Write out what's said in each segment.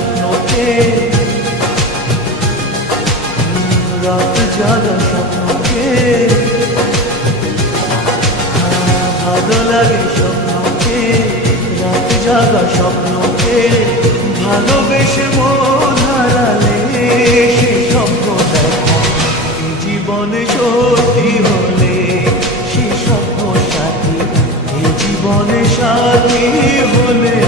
স্বপ্নকে, রাত জাগা স্বপ্নকে, ভালো লাগে স্বপ্নকে, রাত জাগা স্বপ্নকে, ভালোবেসে মন হারালে সে স্বপ্ন দেখা এই জীবনে সত্যি হলে সে স্বপ্ন সাথী এই জীবনে সাথী হলে।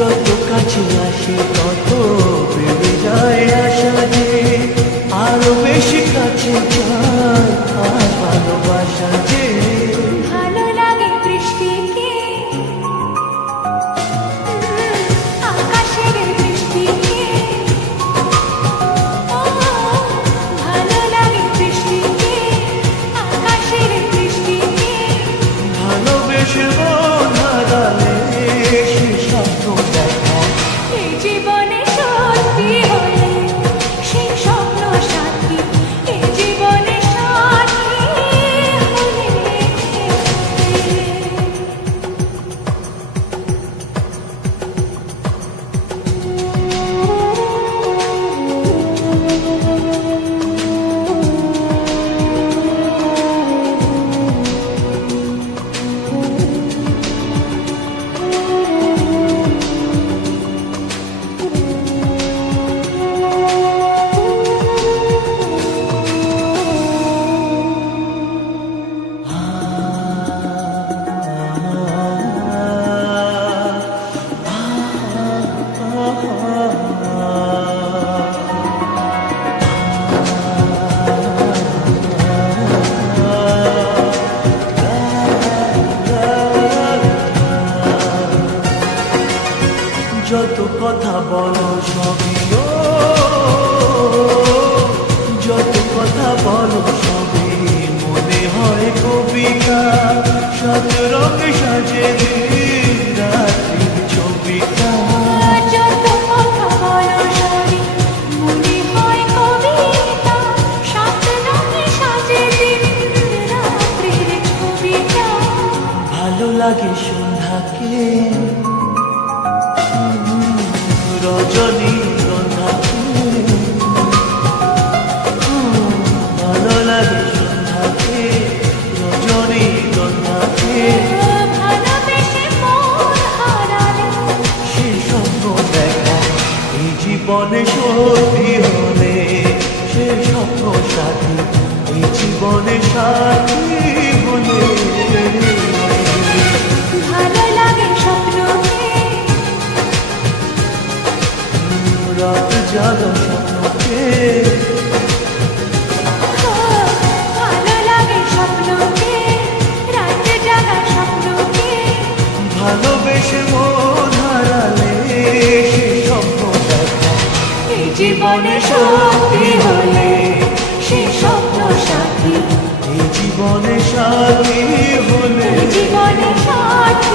যত কাছে আসে তত বেড়ে যায় আশা যে আরো বেশি কাছে যায় আর ভালোবাসা যে। ভালো লাগে বৃষ্টিকে, আকাশের বৃষ্টিকে, ভালো লাগে বৃষ্টিকে, আকাশের বৃষ্টিকে, ভালোবেসে মন হারালে সে স্বপ্ন দেখা এই জীবনে সত্যি হলে সে স্বপ্ন সাথী এই জীবনে সাথী হলে। যত কথা বলো সবই যত কথা বলো সবই মনে হয় কবিতা, সাত রঙে সাজে দিন রাত্রির ছবিটা। যত কথা বলো সবই মনে হয় কবিতা, সাত রঙে সাজে দিন রাত্রির ছবিটা। ভালো লাগে সন্ধ্যাকে, রজনী গন্ধাকে, ভালো লাগে সন্ধ্যাকে, রজনী গন্ধাকে, ভালোবেসে মন হারালে সে স্বপ্ন দেখা এই জীবনে সত্যি হলে সে স্বপ্ন সাথী এই জীবনে সাথী হলে। ভালো লাগে স্বপ্নকে, রাত জাগা স্বপ্নকে, ভালো লাগে স্বপ্নকে, রাত জাগা স্বপ্নকে, ভালোবেসে মন হারালে সে স্বপ্ন দেখা এই জীবনে সত্যি হলে সে স্বপ্ন সাথী এই জীবনে সাথী হলে। এই জীবনে সাথী